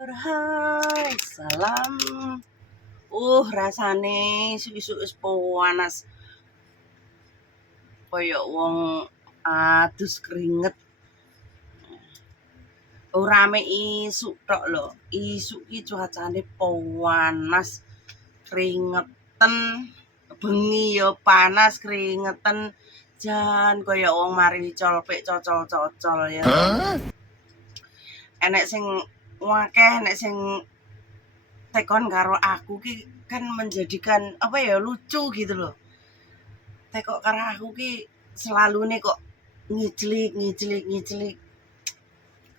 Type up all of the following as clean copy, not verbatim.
Hai, salam. Rasane isuk-isuk wis panas kaya wong adus keringet. Ora mek isuk tok lho, isuk ki cuacane panas, kringeten, bengi ya panas, kringeten, jan kaya wong mari colpik cocol-cocol ya. Enek sing akeh, enek sing tekon karo aku ki kan menjadikan apa ya lucu gitu loh. Tekok karo aku ki selalu nih kok ngiclik.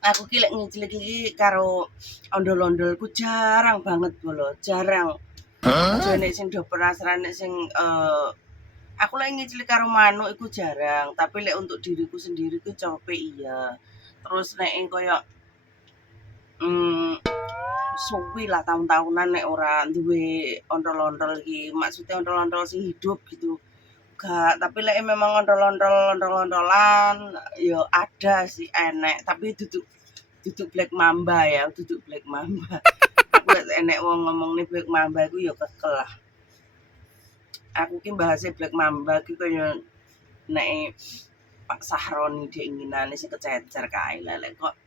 Aku ki lek ngiclik iki karo ondol-ondolku jarang banget lho, jarang. Aja nek sing do penasaran nek sing aku lek ngiclik karo manuk iku jarang, tapi lek untuk diriku sendiri ku cope iya. Terus nek koyo suwi lah tahun-tahunan nek ora duwe ondol-ondol iki. Maksudnya ondol-ondol sing hidup gitu. Gak, tapi lek memang ondol-ondolan ya ada sih enek, tapi duduk Black Mamba ya, duduk Black Mamba. Aku lek enek wong ngomong nih Black Mamba iku ya kekel lah. Aku ki bahasa Black Mamba ki kaya nek Pak Sahroni diinginane sing kececer kae lah lek kok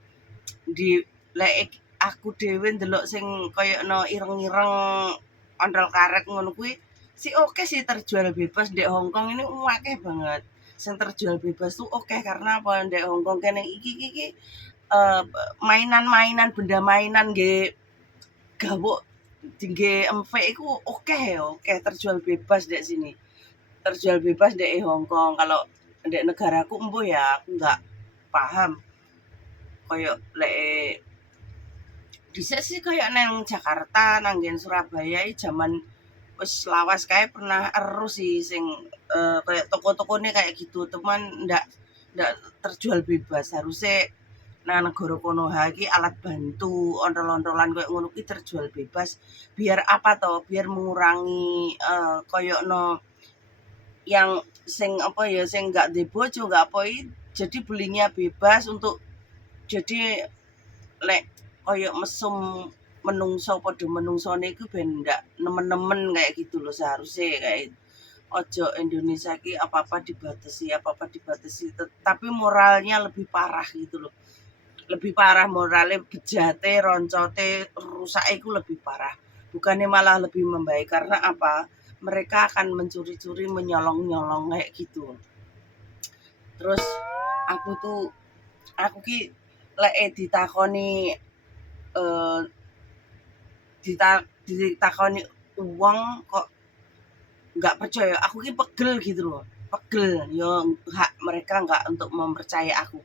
di lek aku dhewe ndelok sing kayakno ireng-ireng ondol karet ngono kuwi si oke sih terjual bebas di Hong Kong ini akeh banget. Sing terjual bebas tuh oke karena apa di Hong Kong kene iki mainan-mainan benda mainan nggih gawok nggih empek iku oke terjual bebas di sini. Terjual bebas di Hong Kong. Kalau di negaraku embo ya aku nggak paham. Kayak lek dhisik sih kayak nang Jakarta, nang nggen Surabaya zaman wis lawas kae pernah eru sih sing kayak toko-tokone kayak gitu, teman ndak terjual bebas. Harusnya nah negara Konoha iki alat bantu ondol-ondolan kayak ngono ki terjual bebas. Biar apa toh? Biar mengurangi koyokno yang sing apa ya sing nggak duwe bojo nggak apa jadi belinya bebas untuk jadi lek koyo mesum menungso padha menungsone iku ben ndak nemen-nemen kayak gitu loh seharusnya kayak ojo Indonesia ki apa-apa dibatasi tapi moralnya lebih parah gitu loh. Lebih parah moralnya bejate, roncote, rusake iku lebih parah. Bukannya malah lebih membaik karena apa? Mereka akan mencuri-curi, menyolong-nyolong kayak gitu. Terus aku ki lek ditakoni eh ditakoni uang kok nggak percaya aku ki pegel gitu loh, pegel yo hak mereka nggak untuk mempercaya aku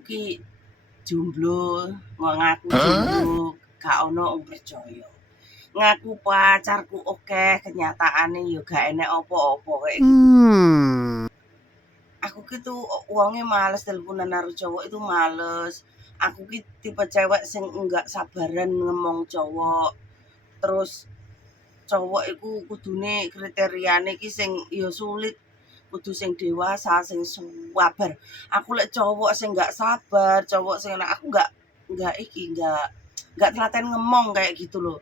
ki jomblo ngaku jomblo gak ono wong percaya ngaku pacarku oke kenyataannya yo gak enek opo-opo kayak gitu. Aku gitu uangnya males teleponan karo cowok itu males. Aku ki tipe cewek sing enggak sabaran ngomong cowok. Terus cowok iku kudune kriteriane ki sing ya sulit, kudu sing dewasa, sing sabar. Aku lek cowok sing enggak sabar, cowok sing aku enggak telaten ngomong kayak gitu loh.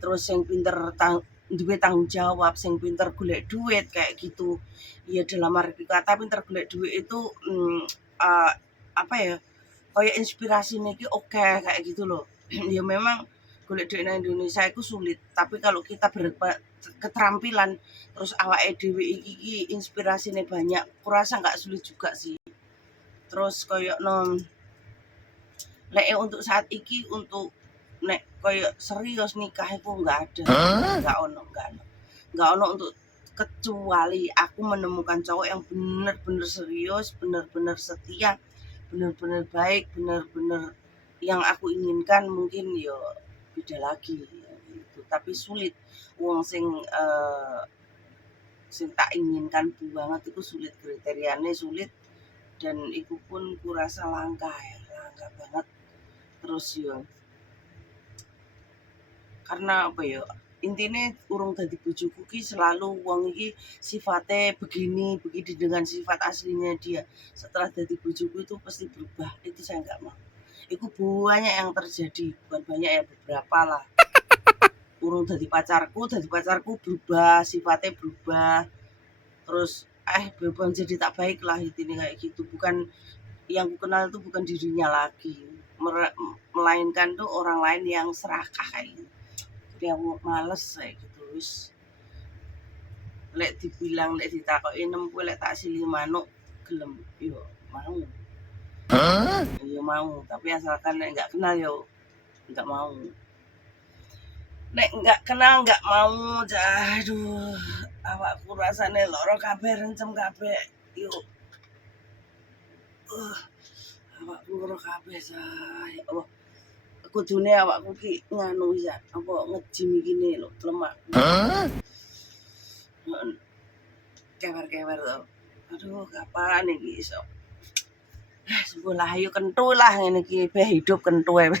Terus sing pinter duwe tanggung jawab, sing pinter golek duit kayak gitu. Ya dalam arti kata pinter golek duit itu uh, apa ya? Kayak inspirasi niki oke kayak gitu loh. Ya memang golek duit nang Indonesia itu sulit, tapi kalau kita keterampilan terus awake dhewe iki inspirasine banyak, kurasa nggak sulit juga sih. Terus koyo lek untuk saat iki untuk nek koyo serius nikah itu nggak ada, nggak ono untuk kecuali aku menemukan cowok yang bener-bener serius, bener-bener setia, bener-bener baik, bener-bener yang aku inginkan mungkin yo beda lagi ya, gitu. Tapi sulit wong sing tak inginkan banget itu sulit kriterianya sulit dan itu pun kurasa langka ya, langka banget. Terus yo karena apa ya intinya urung dadi bojoku ki selalu wong iki sifatnya begini dengan sifat aslinya dia setelah dadi bojoku itu pasti berubah itu saya nggak mau Iku banyak yang terjadi, bukan banyak ya, beberapa lah. Urung dadi pacarku berubah, sifatnya berubah. Terus berubah menjadi tak baik lah intinya kayak gitu. Bukan yang ku kenal itu bukan dirinya lagi. Melainkan tuh orang lain yang serakah kayak gitu. Jadi aku males kayak gitu wis. Lek ditakoki nempu lek tak sili manuk gelem yo mau. Yo mau, tapi asalkan nek nggak kenal yo nggak mau. Nek nggak kenal nggak mau, aduh, awakku rasane lara kabeh, rencem kabeh. Yuk, awakku lara kabeh ya Allah. Kudune awakku ki nganu ya, apa nge-gym iki lho, lemak. Kewer-kewer to. Aduh, kapan iki iso? Sebuah lah ayo kentu lah ngene iki, be hidup kentu ae.